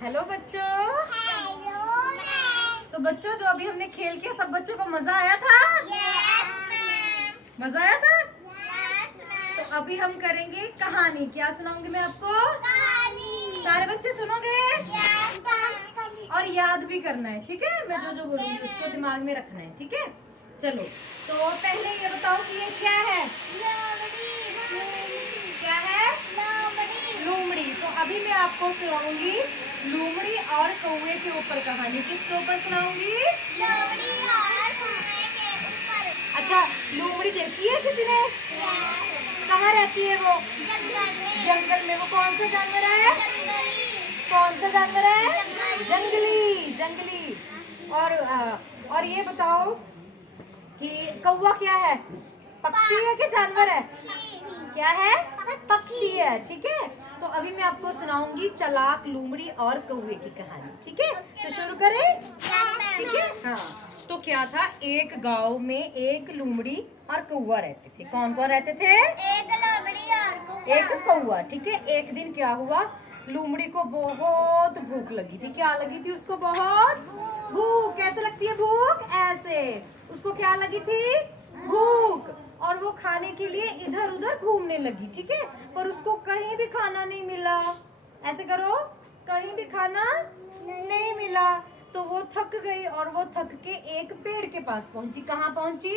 Hello बच्चों। Hello तो बच्चों, जो अभी हमने खेल किया, सब बच्चों को मजा आया था? Yes ma'am. मजा आया था? Yes ma'am. तो अभी हम करेंगे कहानी। क्या सुनाऊंगी मैं आपको? कहानी। सारे बच्चे सुनोगे? Yes ma'am. और याद भी करना है, ठीक है? मैं जो जो बोलूंगी उसको दिमाग में रखना है, ठीक है? चलो, तो पहले ये बताओ कि ये क्या है? क्या है? लोमड़ी। तो अभी मैं आपको सुनाऊंगी लोमड़ी और कौवे के ऊपर कहानी। किसके ऊपर सुनाऊंगी? लोमड़ी और कुएं के ऊपर। अच्छा, लोमड़ी देखी है किसी ने? यस। कहाँ रहती है वो? जंगल में। जंगल में। वो कौन सा जानवर है? जंगली। कौन सा जानवर है? जंगली। जंगली। और ये बताओ कि कौवा क्या है? पक्षी है कि जानवर है? क्या है? पक्षी है, ठीक है? तो अभी मैं आपको सुनाऊंगी चालाक लोमड़ी और कौवे की कहानी, ठीक है? तो शुरू करें, ठीक है? हाँ। तो क्या था, एक गांव में एक लोमड़ी और कौवा रहते थे। कौन कौन रहते थे? एक लोमड़ी और कौवा। एक कौवा, ठीक है? एक दिन क्या हुआ, लोमड़ी को बहुत भूख लगी थी। क्या लगी थी उसको? बहुत भूख। कैसे लगती है भूख? ऐसे। उसको क्या लगी थी? भूख। और वो खाने के लिए इधर उधर घूमने लगी, ठीक है? पर उसको कहीं भी खाना नहीं मिला। ऐसे करो, कहीं भी खाना नहीं मिला। तो वो थक गई और वो थक के एक पेड़ के पास पहुंची। कहाँ पहुंची?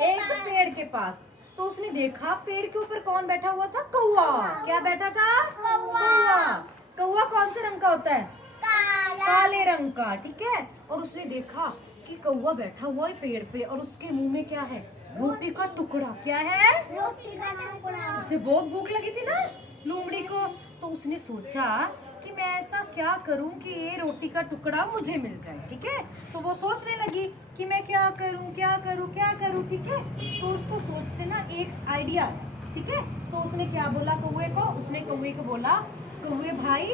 एक पेड़ के पास। तो उसने देखा पेड़ के ऊपर कौन बैठा हुआ था? कौवा। क्या बैठा था? कौवा। कौवा कौन से रंग का होता है? काले रंग का, ठीक है? और उसने देखा कि कौवा बैठा हुआ है पेड़ पे और उसके मुंह में क्या है? रोटी का टुकड़ा। क्या है? रोटी का टुकड़ा। उसे बहुत भूख लगी थी ना लोमड़ी को। तो उसने सोचा कि मैं ऐसा क्या करूं कि ये रोटी का टुकड़ा मुझे मिल जाए, ठीक है? तो वो सोचने लगी कि मैं क्या करूं, क्या करूं, क्या करूं, ठीक है? तो उसको सोचते ना एक आइडिया, ठीक है? तो उसने क्या बोला कौवे को? उसने कौवे को बोला, कौवे भाई,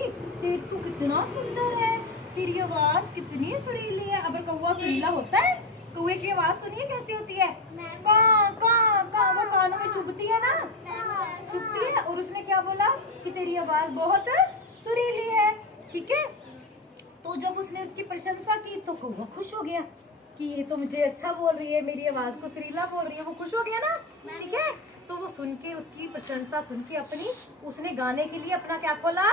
तू कितना सुंदर है, तेरी आवाज कितनी सुरीली है। अब कौवा सुरीला होता है? कौवे की आवाज सुनिए कैसी होती है? कां कां कां। वो कानों में चुभती है ना, चुभती है। और उसने क्या बोला कि तेरी आवाज बहुत सुरीली है, ठीक है? तो जब उसने उसकी प्रशंसा की तो कौवा खुश हो गया कि ये तो मुझे अच्छा बोल रही है, मेरी आवाज को सुरीला बोल रही है। वो खुश हो गया ना, ठीक है? तो वो सुन के, उसकी प्रशंसा सुन के अपनी, उसने गाने के लिए अपना क्या खोला?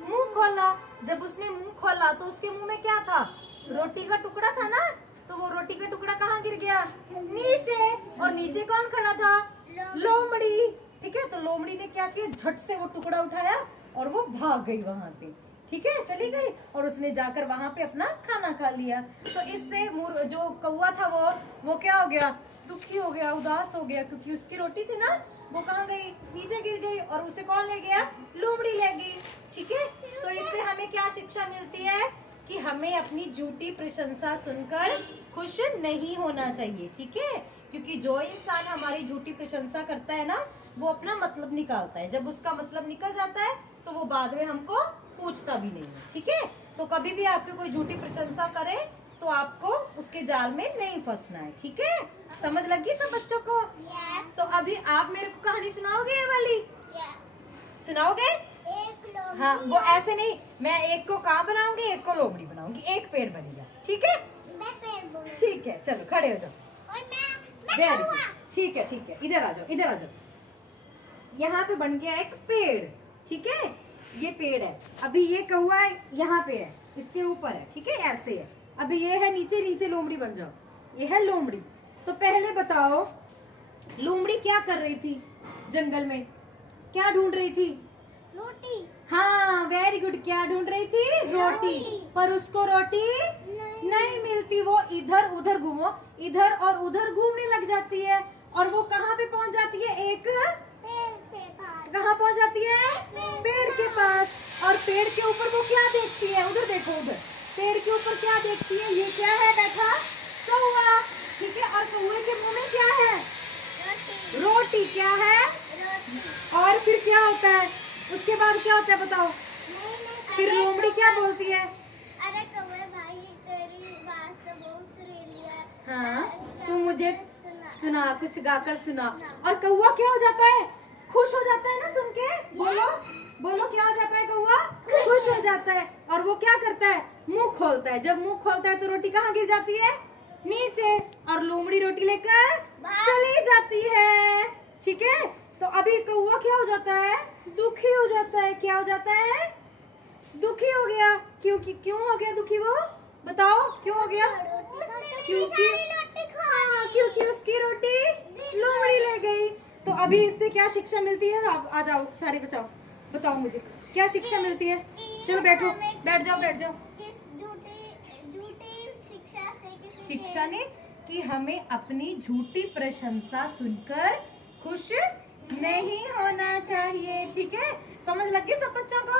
मुंह खोला। जब उसने मुंह खोला तो उसके मुंह में क्या था? रोटी का टुकड़ा था ना। तो वो रोटी का टुकड़ा कहाँ गिर गया? नीचे। और नीचे कौन खड़ा था? लोमड़ी, ठीक है? तो लोमड़ी ने क्या किया, झट से वो टुकड़ा उठाया और वो भाग गई वहां से, ठीक है? चली गई और उसने जाकर वहां पे अपना खाना खा लिया। तो इससे जो कौवा था वो क्या हो गया? दुखी हो गया, उदास हो गया, क्योंकि उसकी रोटी थी ना, वो कहाँ गई? नीचे गिर गई। और उसे कौन ले गया? लोमड़ी ले गई, ठीक है? तो इससे हमें क्या शिक्षा मिलती है कि हमें अपनी झूठी प्रशंसा सुनकर खुश नहीं होना चाहिए, ठीक है? क्योंकि जो इंसान हमारी झूठी प्रशंसा करता है ना, वो अपना मतलब निकालता है। जब उसका मतलब निकल जाता है तो वो बाद में हमको पूछता भी नहीं है, ठीक है? तो कभी भी आपकी कोई झूठी प्रशंसा करे तो आपको उसके जाल में नहीं फंसना है, ठीक है? समझ लगी सब बच्चों को? तो अभी आप मेरे को कहानी सुनाओगे ये वाली? सुनाओगे? हाँ, वो ऐसे नहीं, मैं एक को कां बनाऊंगी, एक को लोमड़ी बनाऊंगी, एक पेड़ बनेगा, ठीक है? ठीक है, चलो खड़े हो जाओ। वेरी गुड, ठीक है, ठीक है। इधर आ जाओ, इधर आ जाओ। यहाँ पे बन गया एक पेड़, ठीक है? ये पेड़ है। अभी ये कौवा यहाँ पे है, इसके ऊपर है, ठीक है? ऐसे है। अभी ये है नीचे, नीचे लोमड़ी बन जाओ। ये है लोमड़ी। तो पहले बताओ, लोमड़ी क्या कर रही थी जंगल में? क्या ढूंढ रही थी? रोटी। हाँ, वेरी गुड। क्या ढूंढ रही थी? रोटी। पर उसको रोटी नहीं मिलती। वो इधर उधर घूमो, इधर और उधर घूमने लग जाती है। और वो कहाँ पे पहुँच जाती है? एक कहाँ पहुँच जाती है? पेड़ के पास। और पेड़ के ऊपर वो क्या देखती है? उधर देखो, उधर पेड़ के ऊपर क्या देखती है? ये क्या है बैठा? कौवा, ठीक है? और कौवे के मुंह में क्या है? रोटी। क्या है? और फिर क्या होता है? उसके बाद क्या होता है बताओ? फिर लोमड़ी क्या बोलती है? अरे कौवे भाई, तेरी आवाज तो बहुत सुरीली है। हाँ, तू मुझे सुना, कुछ गाकर सुना। और कौवा क्या हो जाता है? खुश हो जाता है ना सुन के। बोलो बोलो, क्या हो जाता है? कौवा खुश हो जाता है। और वो वो क्या करता है, मुंह खोलता है। जब मुंह खोलता है तो रोटी कहाँ गिर जाती है, नीचे, और लोमड़ी रोटी लेकर चली जाती है। ठीक है, तो अभी कौवा क्या हो जाता है, दुखी हो जाता है। क्या हो जाता है, दुखी हो गया। क्योंकि क्यों हो गया दुखी वो, बताओ क्यों हो गया? क्योंकि उसकी रोटी लोमड़ी ले गई। तो अभी इससे क्या शिक्षा मिलती है, आप आ जाओ सारे बचाओ, बताओ मुझे क्या शिक्षा मिलती है। चलो बैठो, बैठ जाओ बैठ जाओ। झूठी शिक्षा से किसी शिक्षा ने कि हमें अपनी झूठी प्रशंसा सुनकर खुश नहीं होना चाहिए। ठीक है, समझ लग गई सब बच्चों को?